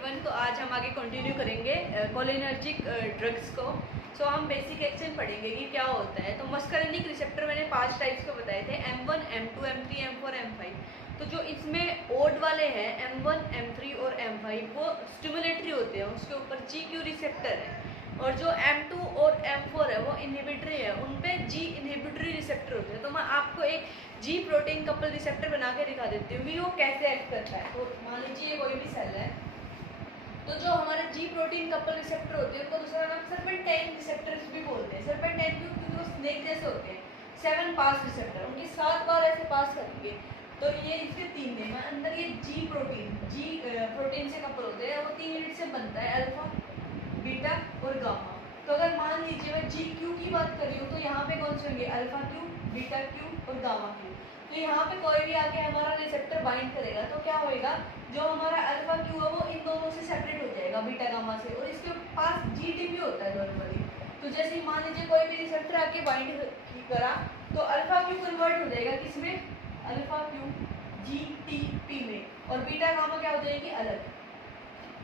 Everyone. तो आज हम आगे कंटिन्यू करेंगे कोलिनर्जिक ड्रग्स को। सो हम बेसिक एक्शन पढ़ेंगे कि क्या होता है। तो मस्करनिक रिसेप्टर मैंने 5 टाइप्स के बताए थे, M1, M2, M3, M4, M5। तो जो इसमें ओड वाले हैं M1, M3 और M5 वो स्टिमुलेटरी होते हैं, उसके ऊपर GQ रिसेप्टर है। और जो M2 और M4 है वो इनहिबिटरी है, उन पे G इनहिबिटरी रिसेप्टर होते हैं। तो मैं आपको एक G प्रोटीन कपल रिसेप्टर बना के दिखा देती हूँ कि वो कैसे एक्ट करता है। तो मान लीजिए कोई भी सेल है, तो जो हमारे G प्रोटीन कपल रिसेप्टर होते हैं उनको दूसरा नाम सर्पेंटाइन रिसेप्टर्स भी बोलते हैं। सर्पेंटाइन क्योंकि वो स्नेक जैसे होते हैं। 7 पास रिसेप्टर, उनके 7 बार ऐसे पास करेंगे। तो ये इसके 3 नेम है। अंदर ये G प्रोटीन से कपल होते हैं, वो 3 यूनिट से बनता है, अल्फा, बीटा और गामा। तो अगर मान लीजिए मैं GQ की बात कर रही हूँ तो यहाँ पे कौन से होंगे, अल्फा क्यू, बीटा क्यू और गामा क्यू। तो यहाँ पे कोई भी आके हमारा रिसेप्टर बाइंड करेगा तो क्या होएगा, जो हमारा अल्फा क्यू है वो इन दोनों से सेपरेट हो जाएगा, बीटा गामा से, और इसके पास GTP होता है नॉर्मली। तो जैसे ही मान लीजिए कोई भी रिसेप्टर आके बाइंड करा तो अल्फा क्यू कन्वर्ट हो जाएगा किसमें, अल्फा क्यू GTP में, और बीटा गामा क्या हो जाएगी, अलग।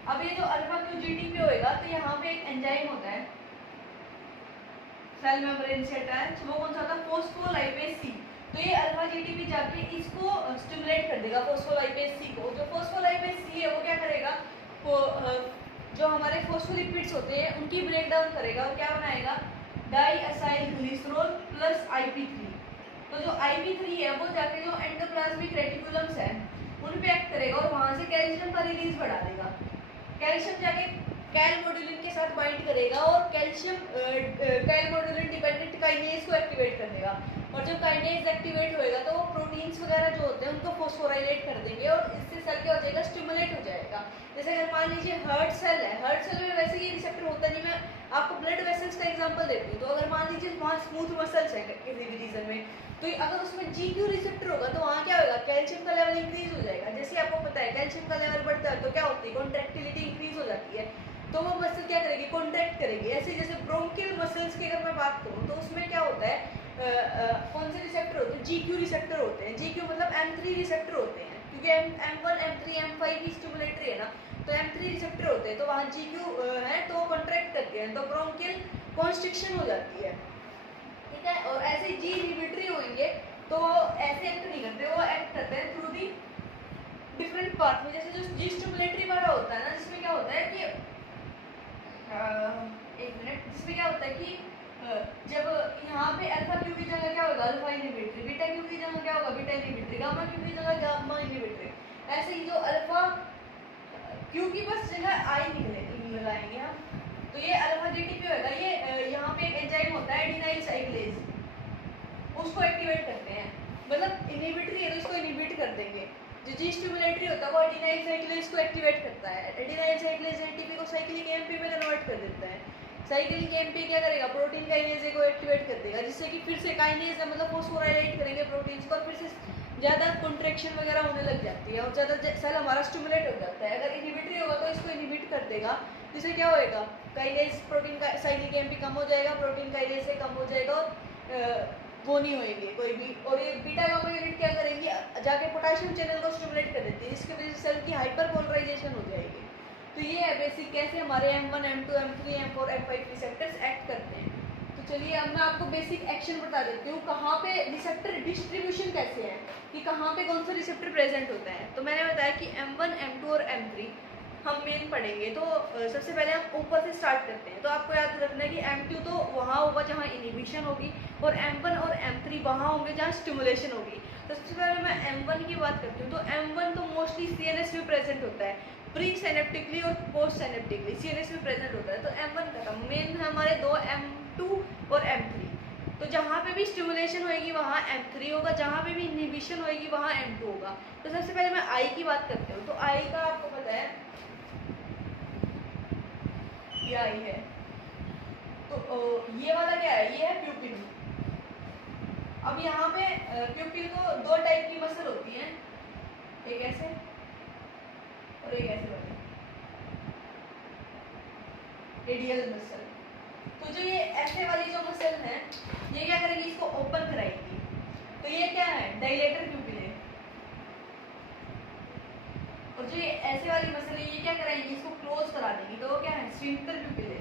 अब ये जो अल्फा क्यू GTP होएगा तो यहाँ पे एक एंजाइम होता है सेल मेम्ब्रेन से अटैच, वो कौन सा था, फोस्फोलाइपेज सी। तो ये अल्फा GTP जाके इसको स्टिमुलेट कर देगा, फोस्फोलाइपेज सी को। जो फोस्फोलाइपेज सी है वो क्या करेगा, जो हमारे फोस्फोलिपिड्स होते हैं उनकी ब्रेक डाउन करेगा और क्या बनाएगा, die acyl glycerol plus IP3। तो जो IP3 है वो जाके जो एंडोप्लाज्मिक रेटिकुलम्स है उन पे एक्ट करेगा और वहां से कैल्शियम का रिलीज बढ़ा देगा। कैल्शियम जाके कैलमोडुलिन के साथ बाइंड करेगा और कैलमोडुलिन डिपेंडेंट काइनेज को एक्टिवेट कर देगा। और जब काइनेज एक्टिवेट होएगा तो वो प्रोटीन्स वगैरह जो होते हैं उनको फोस्फोराइलेट कर देंगे और इससे सेल क्या हो जाएगा, स्टिमुलेट हो जाएगा। जैसे अगर मान लीजिए हार्ट सेल है, हार्ट सेल में वैसे ये रिसेप्टर होता नहीं। मैं आपको ब्लड वेसल्स का एग्जांपल देती हूँ। तो अगर मान लीजिए वहाँ स्मूथ मसल्स है किसी भी रीजन में, तो अगर उसमें GQ रिसेप्टर होगा तो वहाँ क्या होगा, कैल्शियम का लेवल इंक्रीज हो जाएगा। जैसे आपको पता है कैल्शियम का लेवल बढ़ता है तो क्या होती है, कॉन्ट्रैक्टिलिटी इंक्रीज हो जाती है। तो वो मसल क्या करेगी, कॉन्ट्रैक्ट करेगी। ऐसे जैसे ब्रोंकियल मसल्स की अगर मैं बात करूँ तो उसमें क्या होता है, कौन से रिसेप्टर होते हैं, GQ रिसेप्टर होते हैं। GQ मतलब M3 रिसेप्टर होते हैं, क्योंकि M1, M3, M5 की स्टिमुलेटरी है ना, तो M3 रिसेप्टर होते हैं। तो वहाँ GQ है तो वो कॉन्ट्रैक्ट करते हैं, तो ब्रोंकियल कॉन्स्ट्रिक्शन हो जाती है, ठीक है। और ऐसे G इनहिबिटरी होंगे तो ऐसे एक्ट नहीं करते, वो एक्ट करते हैं थ्रू दी डिफरेंट पाथ में। जैसे जो G स्टिमुलेटरी वाला होता है ना, जिसमें क्या होता है कि एक मिनट, जिसमें क्या होता है कि जब यहाँ पे अल्फा क्यू की जगह क्या होगा, अल्फा इनहिबिटरी, बीटा क्यू की जगह क्या होगा, बीटा इनहिबिटरी, गामा क्यू की जगह गामा इनहिबिटरी। ऐसे ही जो अल्फा क्यू की बस जगह आई लगाएंगे हम, तो ये अल्फा GTP होगा। ये यहाँ पे एक एंजाइम होता है एडिनाइल साइक्लेज, उसको एक्टिवेट करते हैं। मतलब इनहिबिटरी है तो इसको इनहिबिट कर देंगे। जो G स्टिमुलेटरी होता है वो एडिनाइल साइक्लेज को एक्टिवेट करता है। एडिनाइल साइक्लेज ATP को साइक्लिक AMP में कन्वर्ट कर देता है। साइक्लिक AMP क्या करेगा, प्रोटीन काइनेज को एक्टिवेट कर देगा, जिससे कि फिर से काइनेज मतलब फोस्फोराइलेट करेंगे प्रोटीन्स को और फिर से ज़्यादा कॉन्ट्रैक्शन वगैरह होने लग जाती है और ज़्यादा सेल हमारा स्टिमुलेट हो जाता है। अगर इनहिबिटरी होगा तो इसको इनहिबिट कर देगा, जिससे क्या होएगा, काइनेज प्रोटीन का साइक्लिक AMP कम हो जाएगा, प्रोटीन काइनेज से कम हो जाएगा और वो नहीं होएंगे कोई भी। और ये बीटा गामा यूनिट क्या करेंगी, जाके पोटेशियम चैनल को स्टिमुलेट कर देती है, जिसकी वजह से सेल की हाइपरपोलराइजेशन हो जाएगी। तो ये है बेसिक कैसे हमारे M1, M2, M3, M4, M5 receptors act करते हैं। तो चलिए अब मैं आपको बेसिक एक्शन बता देती हूँ, कहाँ पे रिसेप्टर डिस्ट्रीब्यूशन कैसे है, कि कहाँ पे कौन सा रिसेप्टर प्रेजेंट होता है। तो मैंने बताया कि M1, M2 और M3 हम मेन पढ़ेंगे। तो सबसे पहले हम ऊपर से स्टार्ट करते हैं। तो आपको याद रखना है कि M2 तो वहाँ होगा जहाँ इनहिबिशन होगी, और M1 और M3 वहाँ होंगे जहाँ स्टिमुलेशन होगी। तो सबसे पहले मैं M1 की बात करती हूँ। तो M1 तो मोस्टली CNS में प्रेजेंट होता है, प्री सिनेप्टिकली और पोस्ट सिनेप्टिकली CNS में प्रेजेंट होता है। तो M1 का मेन हमारे दो M2 और M3। तो जहाँ पे भी स्टिमुलेशन होएगी वहाँ M3 होगा, जहाँ पे भी इनहिबिशन होएगी वहाँ M2 होगा। तो सबसे पहले मैं I की बात करती हूँ। तो I का आपको पता है ये I है, तो ये वाला क्या है, ये है प्यूपिल। अब यहाँ पे प्यूपिल को 2 टाइप की मसल होती है, एक ऐसे और एक ऐसे वाली, रेडियल मसल। तो जो ये ऐसे वाली जो मसल है ये क्या करेगी, इसको ओपन कराएगी। तो ये क्या है, डायलेटर प्यूपिल है। और और जो ये ऐसे वाली मसल है ये क्या कराएंगी, इसको क्लोज करा देंगी, तो वो क्या है स्फिंक्टर प्यूपिल है।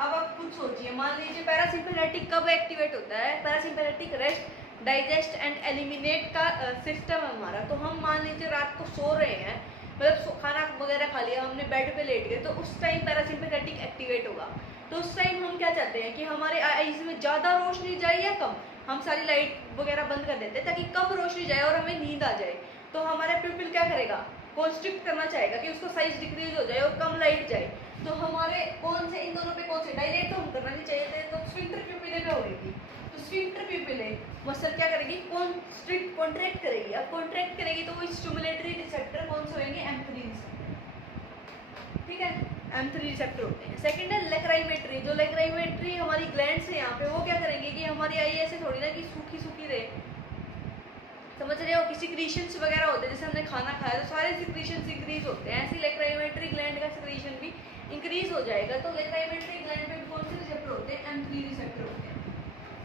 अब आप खुद सोचिए, मान लीजिए पैरासिम्पैथेटिक कब एक्टिवेट होता है, parasympathetic rest digest and eliminate का सिस्टम है हमारा। तो हम मान लीजिए रात को सो रहे हैं, मतलब खाना वगैरह खा लिया, हमने बेड पे लेट गए, तो उस टाइम पैरासिम्पैथेटिक एक्टिवेट होगा। तो उस टाइम हम क्या चाहते हैं कि हमारे आईज में ज़्यादा रोशनी जाए या कम, हम सारी लाइट वगैरह बंद कर देते हैं ताकि कम रोशनी जाए और हमें नींद आ जाए। तो हमारा प्यूपिल क्या करेगा, कॉन्स्ट्रिक्ट करना चाहेगा कि उसको साइज डिक्रीज हो जाए और कम लाइट जाए। तो हमारे कौन से इन दोनों पे कौन से डायरेक्ट तो हम करना नहीं चाहिए थे, तो स्फिंक्टर प्यूपिले पे होगी। तो स्फिंक्टर प्यूपिले मसल क्या करेगी, कॉन्स्ट्रिक्ट कॉन्ट्रैक्ट करेगी। अब कॉन्ट्रैक्ट करेगी तो वो स्टिमुलेटरी रिसेप्टर कौन से होंगे, M3 रिसेप्टर, ठीक है, M3 रिसेप्टर होते हैं। सेकंड है लेक्राइमेट्री, जो लेक्राइमेट्री हमारी ग्लैंड्स है यहाँ पे, वो क्या करेंगे कि हमारी आई ऐसे थोड़ी ना कि सूखी सूखी रहे, समझ रहे हो, कि सिक्रीशंस वगैरह होते हैं, जैसे हमने खाना खाया तो सारे सिक्रीशंस इंक्रीज होते हैं, ऐसे लेक्राइमेट्री ग्लैंड का सिक्रीशन भी इंक्रीज हो जाएगा। तो लेक्राइमेट्री ग्लैंड पे कौन से रिसेप्टर होते हैं, M3 रिसेप्टर होते हैं,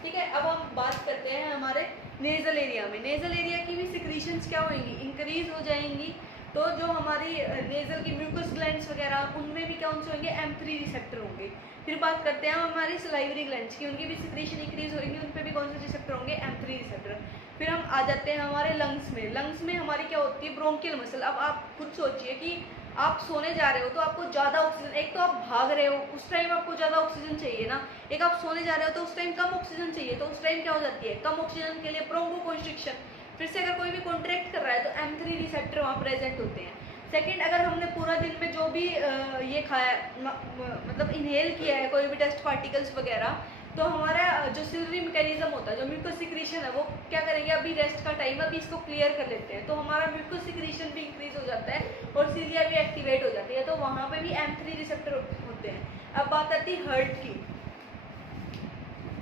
ठीक है। अब हम बात करते हैं हमारे नेजल एरिया में। नेजल एरिया की भी सिक्रीशंस क्या होंगी, इंक्रीज हो जाएंगी। तो जो हमारी नेजल की म्यूकस ग्लैंड्स वगैरह, उनमें भी कौन से होंगे, M3 रिसेप्टर होंगे। फिर बात करते हैं हमारी सलाइवरी ग्लैंड्स की, उनकी भी सिक्रीशन इंक्रीज होगी, उन पर भी कौन से रिसेप्टर होंगे, M3 रिसेप्टर। फिर हम आ जाते हैं हमारे लंग्स में। लंग्स में हमारी क्या होती है, ब्रोंकियल मसल। अब आप खुद सोचिए कि आप सोने जा रहे हो तो आपको ज़्यादा ऑक्सीजन, एक तो आप भाग रहे हो उस टाइम आपको ज़्यादा ऑक्सीजन चाहिए ना, एक आप सोने जा रहे हो तो उस टाइम कम ऑक्सीजन चाहिए, तो उस टाइम क्या हो जाती है, कम ऑक्सीजन के लिए ब्रोंकोकंस्ट्रिक्शन। फिर से अगर कोई भी कॉन्ट्रैक्ट कर रहा है तो M3 रिसेप्टर वहाँ प्रेजेंट होते हैं। सेकंड, अगर हमने पूरा दिन में जो भी ये खाया, मतलब इनहेल किया है कोई भी डस्ट पार्टिकल्स वगैरह, तो हमारा जो सिलरी मैकेनिज्म होता है, जो म्यूकस सिक्रीशन है, वो क्या करेंगे, अभी रेस्ट का टाइम है, अभी इसको क्लियर कर लेते हैं, तो हमारा म्यूकस सिक्रीशन भी इंक्रीज हो जाता है और सिलिया भी एक्टिवेट हो जाती है, तो वहाँ पे भी M3 रिसेप्टर होते हैं। अब बात आती है हार्ट की।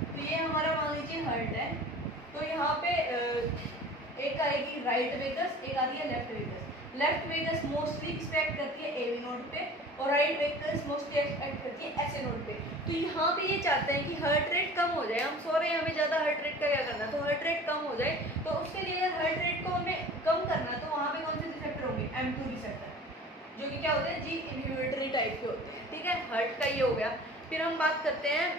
तो ये हमारा मान लीजिए हार्ट है, तो यहाँ पे एक आएगी राइट वेगस, एक आती है left vagus. Left vagus mostly expect करती है AV नोड पे और राइट वेगस मोस्टली एक्सपेक्ट करती है SA नोड पे। तो यहाँ पे ये चाहते हैं कि हार्ट रेट कम हो जाए, हम सो रहे हैं, हमें ज़्यादा हार्ट रेट का क्या करना, तो हार्ट रेट कम हो जाए, तो उसके लिए अगर हार्ट रेट को हमें कम करना तो वहाँ पे कौन से रिसेप्टर होंगे, M2 रिसेप्टर, जो कि क्या होते हैं, जी इनहिबिटरी टाइप के होते हैं, ठीक है। हार्ट का ये हो गया। फिर हम बात करते हैं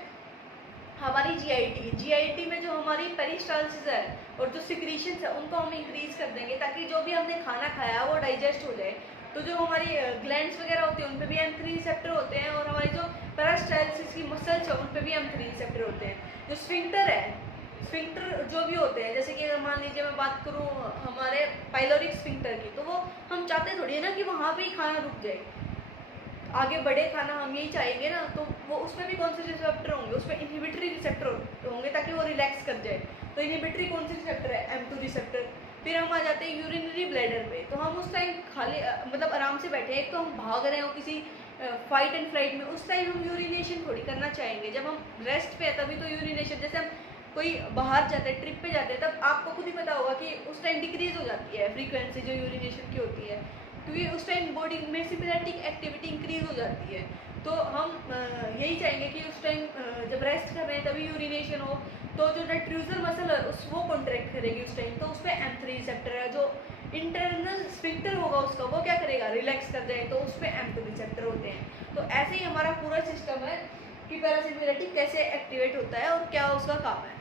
हमारी GIT में जो हमारी पेरिस्टाल्सिस है और जो सिक्रीशंस है उनको हम इंक्रीज कर देंगे ताकि जो भी हमने खाना खाया वो डाइजेस्ट हो जाए। तो जो हमारी ग्लैंड्स वगैरह होती हैं उन पे भी M3 रिसेप्टर होते हैं और हमारी जो पेरिस्टाल्सिस की मसल्स है उन पे भी M3 रिसेप्टर होते हैं। जो स्फिंक्टर है, स्फिंक्टर जो भी होते हैं, जैसे कि अगर मान लीजिए मैं बात करूँ हमारे पाइलोरिक स्फिंक्टर की, तो वो हम चाहते थोड़ी है ना कि वहाँ पे ही खाना रुक जाए, आगे बढ़े खाना, हम यही चाहेंगे ना, तो वो उसमें भी कौन से रिसेप्टर होंगे, उसमें इनहिबिटरी रिसेप्टर होंगे ताकि वो रिलैक्स कर जाए। तो इनहिबिटरी कौन से रिसेप्टर है, M2 रिसेप्टर। फिर हम आ जाते हैं यूरिनरी ब्लैडर पे। तो हम उस टाइम खाली मतलब आराम से बैठे हैं, एक तो हम भाग रहे हो किसी फाइट एंड फ्लाइट में, उस टाइम हम यूरिनेशन थोड़ी करना चाहेंगे। जब हम रेस्ट पे है तभी तो यूरिनेशन, जैसे हम कोई बाहर जाते हैं, ट्रिप पे जाते हैं, तब आपको खुद ही पता होगा कि उस टाइम डिक्रीज हो जाती है फ्रीक्वेंसी जो यूरिनेशन की होती है, क्योंकि उस टाइम बॉडी में सिम्पैथेटिक एक्टिविटी इंक्रीज हो जाती है। तो हम यही चाहेंगे कि उस टाइम जब रेस्ट कर रहे हैं तभी यूरिनेशन हो, तो जो रेट्रूजर मसल है उस वो कॉन्ट्रैक्ट करेगी उस टाइम, तो उस पर M3 रिसेप्टर है। जो इंटरनल स्फिंक्टर होगा उसका, वो क्या करेगा, रिलैक्स कर जाए, तो उस पर M2 रिसेप्टर होते हैं। तो ऐसे ही हमारा पूरा सिस्टम है कि पैरासिम्पैथेटिक कैसे एक्टिवेट होता है और क्या उसका काम है।